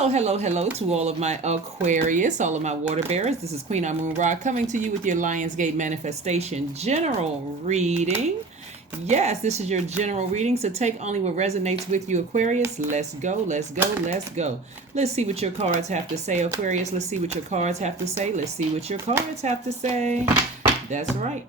Hello to all of my Aquarius, all of my water bearers. This is Queen Moon Ra coming to you with your Lionsgate Manifestation General Reading. Yes, this is your general reading, so take only what resonates with you, Aquarius. Let's go, let's go, let's go. Let's see what your cards have to say, Aquarius. Let's see what your cards have to say. Let's see what your cards have to say. That's right.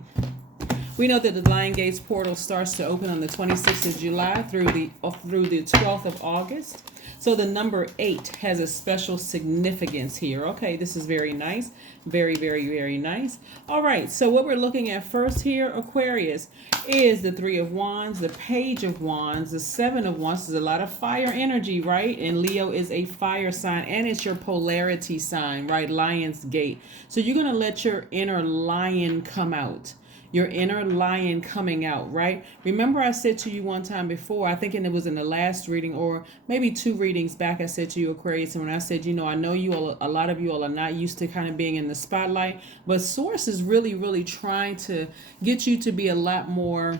We know that the Lion Gates portal starts to open on the 26th of July through the 12th of August. So the number 8 has a special significance here. Okay, this is very nice. Very, very, very nice. All right, so what we're looking at first here, Aquarius, is the 3 of Wands, the Page of Wands, the 7 of Wands. There's a lot of fire energy, right? And Leo is a fire sign, and it's your polarity sign, right? Lion's Gate. So you're going to let your inner lion come out. Your inner lion coming out, right? Remember I said to you one time before, I think it was in the last reading or maybe 2 readings back, I said to you, Aquarius, and when I said, you know, I know you all, a lot of you all are not used to kind of being in the spotlight, but Source is really, really trying to get you to be a lot more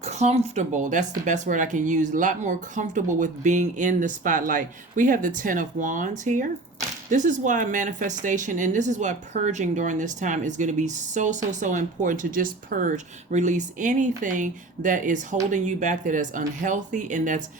comfortable. That's the best word I can use. A lot more comfortable with being in the spotlight. We have the 10 of Wands here. This is why manifestation and this is why purging during this time is going to be so important, to just purge, release anything that is holding you back, that is unhealthy, and that's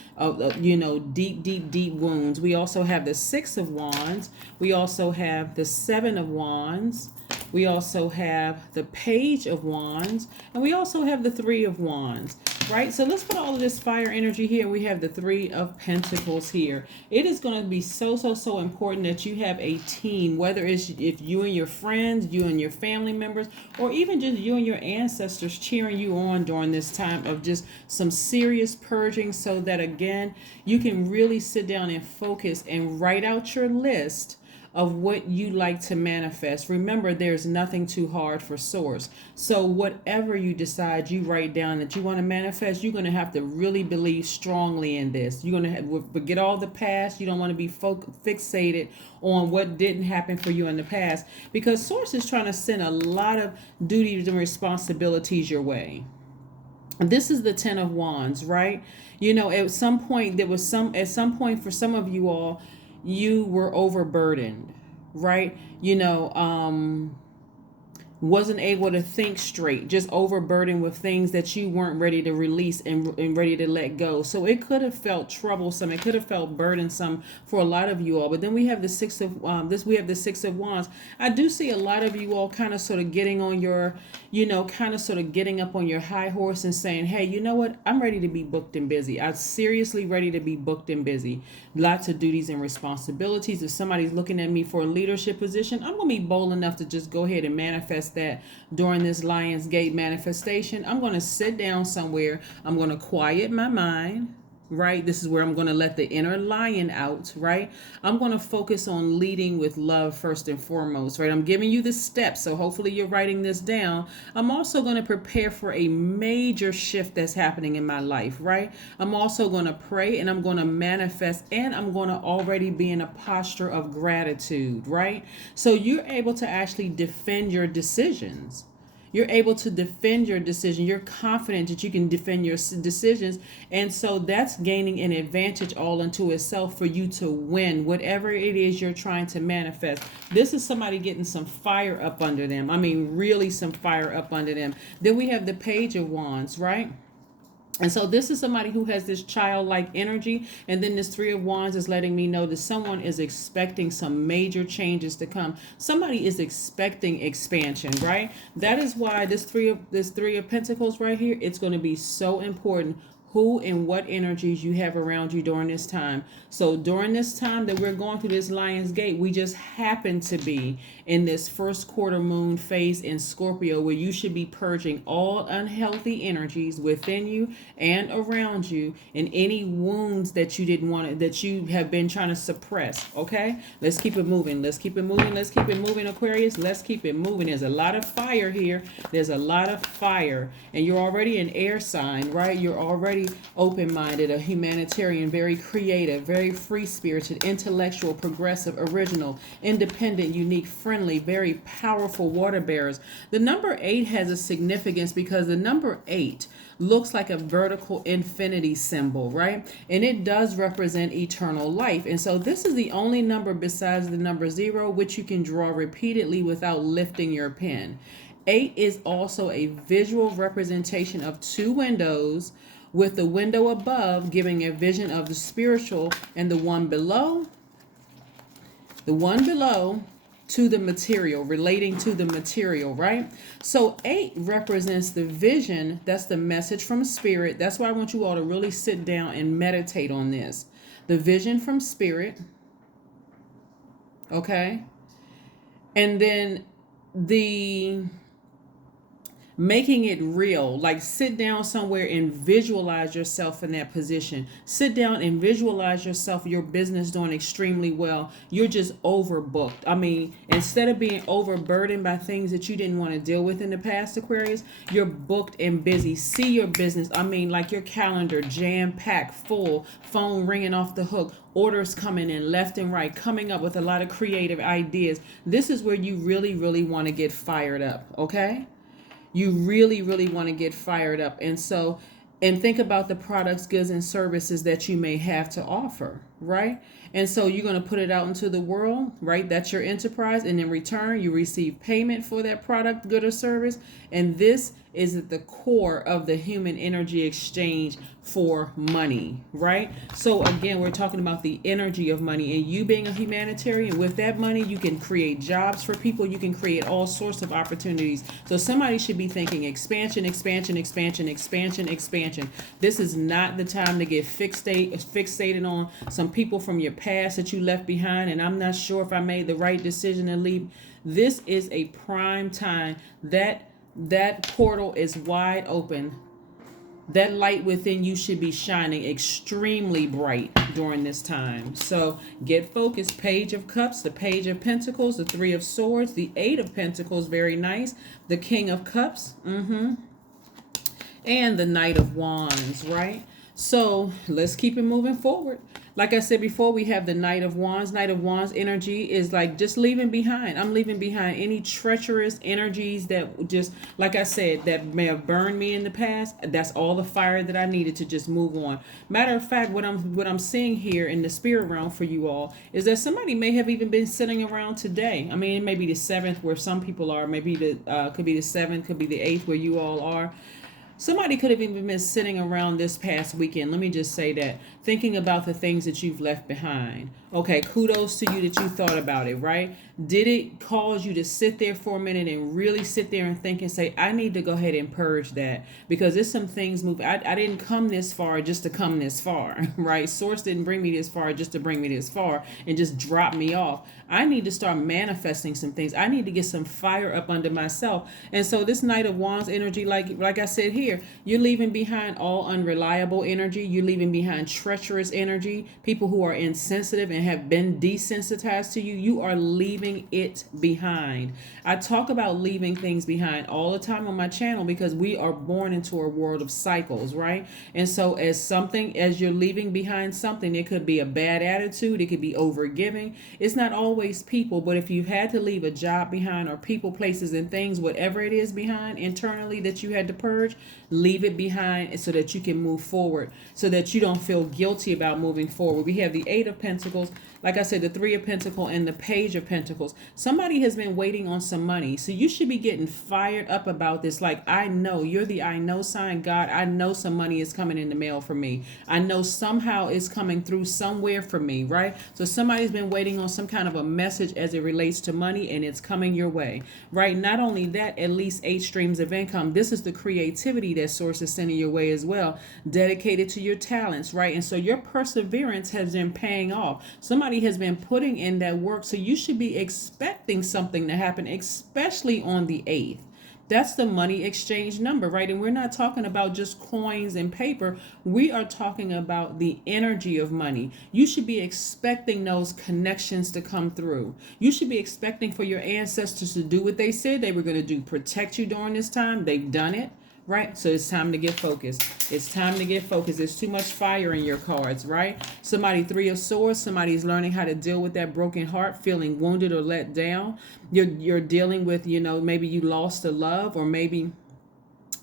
deep wounds. We also have the 6 of Wands. We also have the 7 of Wands. We also have the Page of Wands, and we also have the 3 of Wands, right? So let's put all of this fire energy here. We have the 3 of Pentacles here. It is going to be so important that you have a team, whether it's if you and your friends, you and your family members, or even just you and your ancestors cheering you on during this time of just some serious purging, so that again, you can really sit down and focus and write out your list of what you like to manifest. Remember, there's nothing too hard for Source. So whatever you decide you write down that you want to manifest, you're going to have to really believe strongly in this. You're going to forget all the past. You don't want to be fixated on what didn't happen for you in the past, because Source is trying to send a lot of duties and responsibilities your way. This is the 10 of Wands, right? You know, at some point for some of you all, you were overburdened, right? Wasn't able to think straight, just overburdened with things that you weren't ready to release and ready to let go. So it could have felt troublesome. It could have felt burdensome for a lot of you all. But then we have the 6 of the 6 of Wands. I do see a lot of you all kind of sort of getting on your, getting up on your high horse and saying, hey, you know what? I'm ready to be booked and busy. I'm seriously ready to be booked and busy. Lots of duties and responsibilities. If somebody's looking at me for a leadership position, I'm going to be bold enough to just go ahead and manifest that during this Lion's Gate manifestation. I'm going to sit down somewhere. I'm going to quiet my mind, right? This is where I'm going to let the inner lion out, right? I'm going to focus on leading with love first and foremost, right? I'm giving you the steps, so hopefully you're writing this down. I'm also going to prepare for a major shift that's happening in my life, right? I'm also going to pray, and I'm going to manifest, and I'm going to already be in a posture of gratitude, right? So you're able to actually defend your decisions. You're able to defend your decision. You're confident that you can defend your decisions. And so that's gaining an advantage all unto itself for you to win whatever it is you're trying to manifest. This is somebody getting some fire up under them. I mean, really some fire up under them. Then we have the Page of Wands, right? And so this is somebody who has this childlike energy. And then this 3 of Wands is letting me know that someone is expecting some major changes to come. Somebody is expecting expansion, right? That is why this three of Pentacles right here, it's going to be so important who and what energies you have around you during this time. So during this time that we're going through this Lion's Gate, we just happen to be in this first quarter moon phase in Scorpio, where you should be purging all unhealthy energies within you and around you, and any wounds that you didn't want to, that you have been trying to suppress. Okay, let's keep it moving. Let's keep it moving. Let's keep it moving, Aquarius. Let's keep it moving. There's a lot of fire here. There's a lot of fire, and you're already an air sign, right? You're already very open-minded, a humanitarian, very creative, very free-spirited, intellectual, progressive, original, independent, unique, friendly, very powerful water bearers. The number 8 has a significance because the number 8 looks like a vertical infinity symbol, right? And it does represent eternal life. And so this is the only number besides the number 0 which you can draw repeatedly without lifting your pen. 8 is also a visual representation of 2 windows, with the window above giving a vision of the spiritual and the one below to the material, relating to the material, right? So 8 represents the vision. That's the message from spirit. That's why I want you all to really sit down and meditate on this. The vision from spirit, okay? And then the making it real, like sit down somewhere and visualize yourself in that position. Sit down and visualize yourself, your business doing extremely well. You're just overbooked. I mean, instead of being overburdened by things that you didn't want to deal with in the past, Aquarius, you're booked and busy. See your business, I mean, like your calendar jam-packed, full, phone ringing off the hook, orders coming in left and right, coming up with a lot of creative ideas. This is where you really, really want to get fired up, okay? You really, really want to get fired up. And think about the products, goods, and services that you may have to offer, right? And so you're going to put it out into the world, right? That's your enterprise. And in return, you receive payment for that product, good, or service. And this is at the core of the human energy exchange for money, right? So again, we're talking about the energy of money, and you being a humanitarian, with that money, you can create jobs for people. You can create all sorts of opportunities. So somebody should be thinking expansion, expansion, expansion, expansion, expansion. This is not the time to get fixated on some people from your past that you left behind. And I'm not sure if I made the right decision to leave. This is a prime time. That portal is wide open. That light within you should be shining extremely bright during this time. So get focused. Page of Cups, the Page of Pentacles, the 3 of Swords, the 8 of Pentacles, very nice. The King of Cups, and the Knight of Wands, right? So let's keep it moving forward. Like I said before, we have the Knight of Wands. Knight of Wands energy is like just leaving behind. I'm leaving behind any treacherous energies that just, like I said, that may have burned me in the past. That's all the fire that I needed to just move on. Matter of fact, what I'm seeing here in the spirit realm for you all is that somebody may have even been sitting around today. I mean, it may be the 7th where some people are. Maybe could be the 7th, could be the 8th where you all are. Somebody could have even been sitting around this past weekend. Let me just say that. Thinking about the things that you've left behind. Okay, kudos to you that you thought about it, right? Did it cause you to sit there for a minute and really sit there and think and say, I need to go ahead and purge that? Because there's some things moving. I didn't come this far just to come this far, right? Source didn't bring me this far just to bring me this far and just drop me off. I need to start manifesting some things. I need to get some fire up under myself. And so this Knight of Wands energy, like I said here, you're leaving behind all unreliable energy. You're leaving behind treacherous energy, people who are insensitive and have been desensitized to you. You are leaving it behind. I talk about leaving things behind all the time on my channel because we are born into a world of cycles, right? And so as you're leaving behind something, it could be a bad attitude. It could be overgiving. It's not always people, but if you've had to leave a job behind or people, places, and things, whatever it is behind internally that you had to purge, leave it behind so that you can move forward, so that you don't feel guilty about moving forward. We have the 8 of Pentacles, like I said, the 3 of Pentacles and the Page of Pentacles. Somebody has been waiting on some money. So you should be getting fired up about this. Like, I know, you're the I know sign. God, I know some money is coming in the mail for me. I know somehow it's coming through somewhere for me, right? So somebody's been waiting on some kind of a message as it relates to money, and it's coming your way, right? Not only that, at least 8 streams of income. This is the creativity that Source is sending your way as well, dedicated to your talents, right? And so your perseverance has been paying off. Somebody has been putting in that work, so you should be expecting something to happen, especially on the 8th. That's the money exchange number, right? And we're not talking about just coins and paper. We are talking about the energy of money. You should be expecting those connections to come through. You should be expecting for your ancestors to do what they said they were going to do, protect you during this time. They've done it. right? So it's time to get focused. It's time to get focused. There's too much fire in your cards, right? Somebody, Three of Swords, somebody's learning how to deal with that broken heart, feeling wounded or let down. You're dealing with, maybe you lost a love, or maybe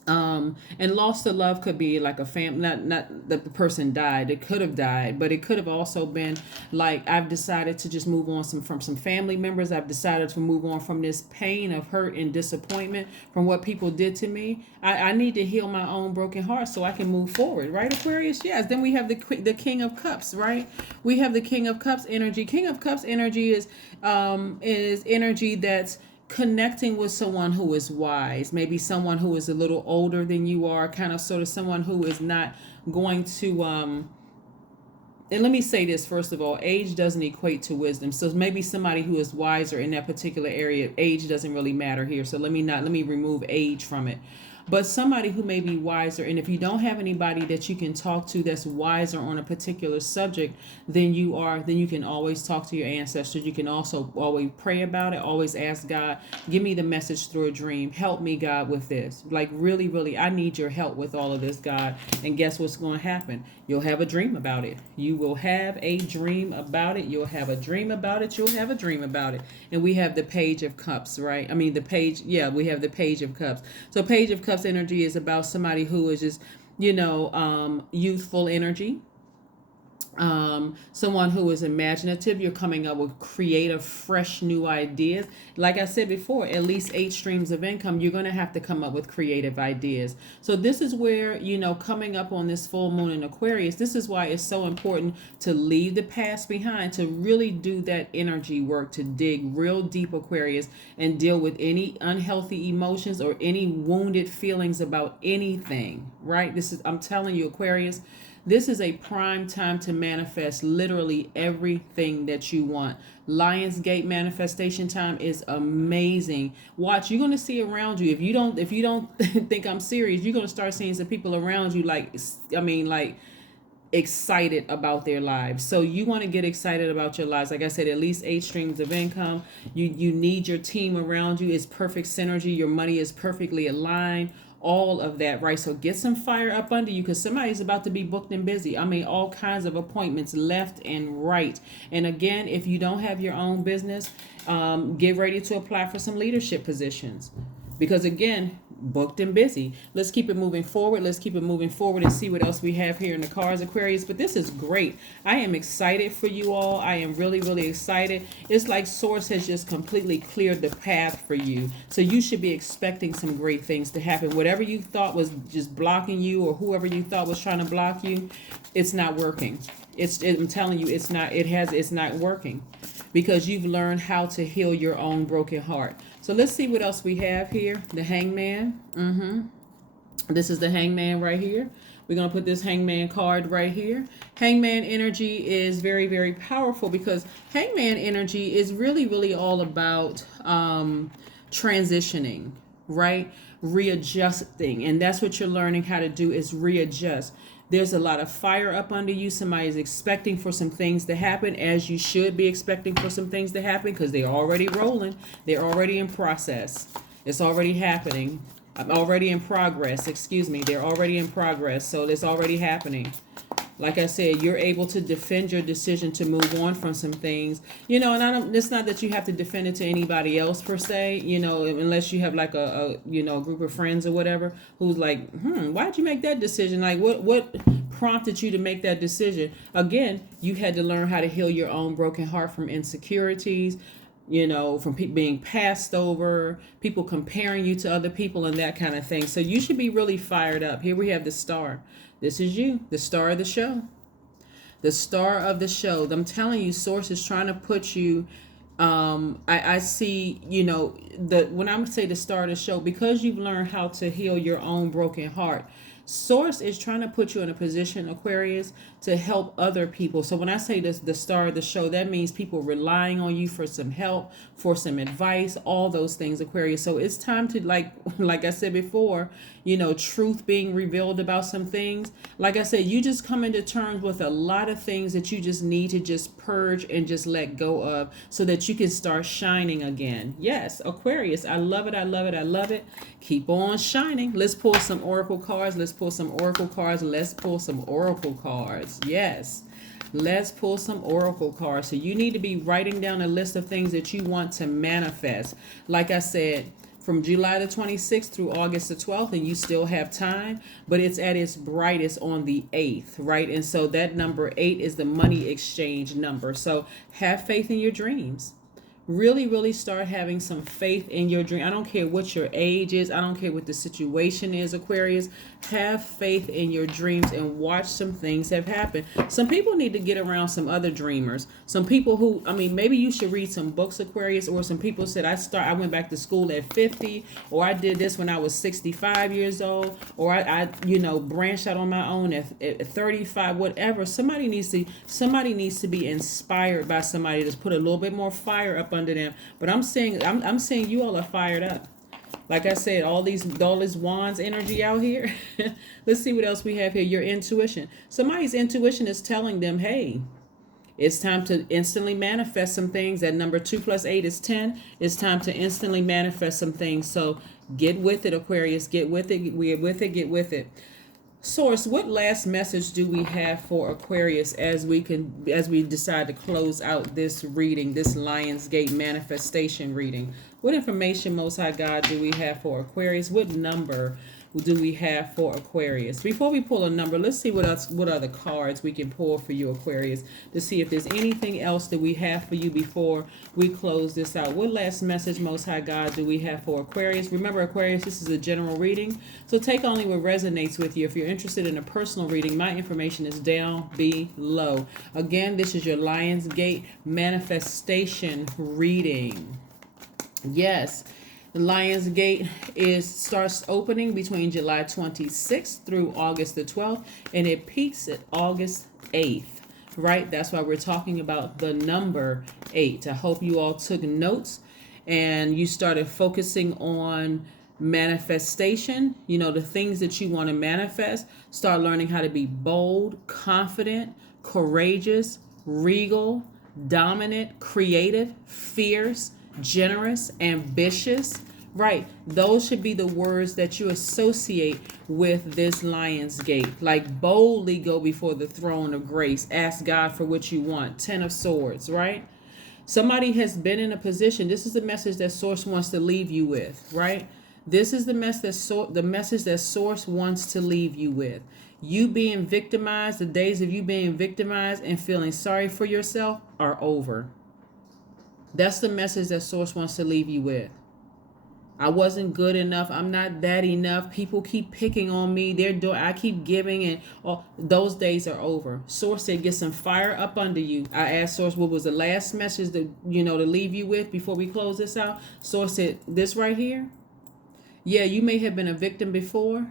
and lost to love could be like a family, not that the person died. It could have died, but it could have also been like, I've decided to just move on from some family members. I've decided to move on from this pain of hurt and disappointment from what people did to me. I need to heal my own broken heart so I can move forward, right, Aquarius? Yes. Then we have the King of Cups, right? We have the King of Cups energy. King of Cups energy is energy that's connecting with someone who is wise, maybe someone who is a little older than you are, kind of sort of someone who is not going to and let me say this first of all, age doesn't equate to wisdom. So maybe somebody who is wiser in that particular area, age doesn't really matter here. So let me remove age from it. But somebody who may be wiser, and if you don't have anybody that you can talk to that's wiser on a particular subject than you are, then you can always talk to your ancestors. You can also always pray about it, always ask God, give me the message through a dream. Help me, God, with this. Like, really, really, I need your help with all of this, God. And guess what's going to happen? You'll have a dream about it. You will have a dream about it. You'll have a dream about it. You'll have a dream about it. And we have the Page of Cups, right? We have the Page of Cups. So Page of Cups energy is about somebody who is just, youthful energy. Someone who is imaginative. You're coming up with creative, fresh, new ideas. Like I said before, at least 8 streams of income. You're going to have to come up with creative ideas. So this is where, coming up on this full moon in Aquarius, this is why it's so important to leave the past behind, to really do that energy work, to dig real deep, Aquarius, and deal with any unhealthy emotions or any wounded feelings about anything, right? I'm telling you, Aquarius, this is a prime time to manifest literally everything that you want. LIONSGATE manifestation time is amazing. Watch, you're going to see around you. If you don't think I'm serious, you're going to start seeing some people around you like excited about their lives. So you want to get excited about your lives. Like I said, at least 8 streams of income. You need your team around you. It's perfect synergy. Your money is perfectly aligned. All of that, right? So get some fire up under you, because somebody's about to be booked and busy. All kinds of appointments left and right. And again, if you don't have your own business, get ready to apply for some leadership positions, because again, booked and busy. Let's keep it moving forward. And see what else we have here in the cards, Aquarius. But this is great. I am excited for you all. I am really, really excited. It's like Source has just completely cleared the path for you. So you should be expecting some great things to happen. Whatever you thought was just blocking you, or whoever you thought was trying to block you, it's not working. I'm telling you, it's not working, because you've learned how to heal your own broken heart. So let's see what else we have here. The Hangman. This is the Hangman right here. We're going to put this Hangman card right here. Hangman energy is very, very powerful, because Hangman energy is really, really all about transitioning, right? Readjusting. And that's what you're learning how to do, is readjust. There's a lot of fire up under you. Somebody's expecting for some things to happen, as you should be expecting for some things to happen, because they're already rolling. They're already in process. It's already happening. I'm already in progress. Excuse me. They're already in progress. So it's already happening. Like I said, you're able to defend your decision to move on from some things, and it's not that you have to defend it to anybody else per se, unless you have like a group of friends or whatever, who's like, why'd you make that decision? Like what prompted you to make that decision? Again, you had to learn how to heal your own broken heart from insecurities, from being passed over, people comparing you to other people, and that kind of thing. So you should be really fired up. Here we have the Star. This is you, the star of the show. The star of the show. I'm telling you, Source is trying to put you, I see, when I say the star of the show, because you've learned how to heal your own broken heart, Source is trying to put you in a position, Aquarius, to help other people. So when I say this, the star of the show, that means people relying on you for some help, for some advice, all those things, Aquarius. So it's time to, like I said before, truth being revealed about some things. Like I said, you just come into terms with a lot of things that you just need to just purge and just let go of so that you can start shining again. Yes, Aquarius, I love it. I love it. I love it. Keep on shining. Let's pull some oracle cards. Let's pull some oracle cards. Let's pull some oracle cards. Yes. Let's pull some oracle cards. So you need to be writing down a list of things that you want to manifest. Like I said, from July the 26th through August the 12th, and you still have time, but it's at its brightest on the 8th, right? And so that number 8 is the money exchange number. So have faith in your dreams. Really, really start having some faith in your dream. I don't care what your age is. I don't care what the situation is, Aquarius. Have faith in your dreams and watch some things have happened. Some people need to get around some other dreamers. Some people who, maybe you should read some books, Aquarius, or some people said, I went back to school at 50, or I did this when I was 65 years old, or I branched out on my own at 35, whatever. Somebody needs to be inspired by somebody to put a little bit more fire up under them. But I'm saying you all are fired up. Like I said, all this wands energy out here. Let's see what else we have here. Your intuition. Somebody's intuition is telling them, hey, it's time to instantly manifest some things. That number 2 + 8 is 10. It's time to instantly manifest some things. So get with it, Aquarius. Get with it. Get with it. Get with it. Source, what last message do we have for Aquarius as we decide to close out this reading, this Lionsgate manifestation reading? What information, Most High God, do we have for Aquarius? What number do we have for Aquarius? Before we pull a number, let's see what other cards we can pull for you, Aquarius, to see if there's anything else that we have for you before we close this out. What last message, Most High God, do we have for Aquarius? Remember, Aquarius, this is a general reading, so take only what resonates with you. If you're interested in a personal reading, my information is down below. Again, this is your Lionsgate manifestation reading. Yes. The Lionsgate starts opening between July 26th through August the 12th, and it peaks at August 8th, right? That's why we're talking about the number 8. I hope you all took notes and you started focusing on manifestation, the things that you want to manifest. Start learning how to be bold, confident, courageous, regal, dominant, creative, fierce, generous, ambitious, right? Those should be the words that you associate with this Lionsgate. Like boldly go before the throne of grace. Ask God for what you want. 10 of Swords, right? Somebody has been in a position. This is the message that Source wants to leave you with, right? This is the message that Source wants to leave you with. You being victimized, the days of you being victimized and feeling sorry for yourself are over. That's the message that Source wants to leave you with. I wasn't good enough. I'm not that enough. People keep picking on me. I keep giving, and those days are over. Source said, get some fire up under you. I asked Source, what was the last message that to leave you with before we close this out? Source said, this right here. Yeah, you may have been a victim before,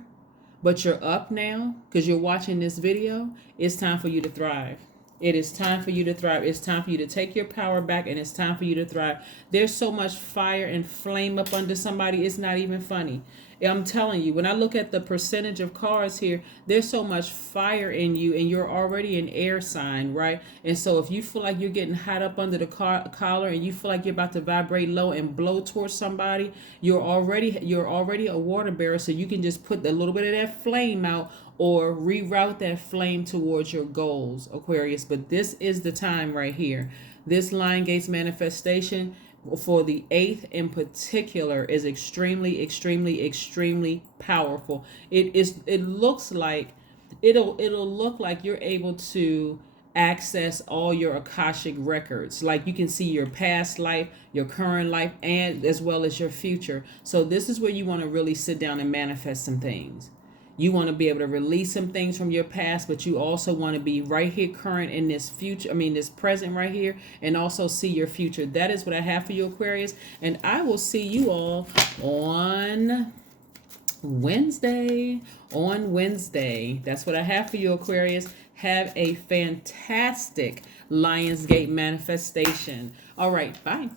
but you're up now because you're watching this video. It's time for you to thrive. It is time for you to thrive. It's time for you to take your power back, and it's time for you to thrive. There's so much fire and flame up under somebody, it's not even funny. I'm telling you, when I look at the percentage of cards here, there's so much fire in you, and you're already an air sign, right? And so if you feel like you're getting hot up under the collar and you feel like you're about to vibrate low and blow towards somebody, you're already a water bearer, so you can just put a little bit of that flame out or reroute that flame towards your goals, Aquarius. But this is the time right here. This Lionsgate's manifestation for the 8th in particular is extremely, extremely, extremely powerful. It looks like it'll look like you're able to access all your Akashic records. Like you can see your past life, your current life, and as well as your future. So this is where you want to really sit down and manifest some things. You want to be able to release some things from your past, but you also want to be right here current in this future, this present right here, and also see your future. That is what I have for you, Aquarius. And I will see you all on Wednesday. On Wednesday. That's what I have for you, Aquarius. Have a fantastic Lionsgate manifestation. All right, bye.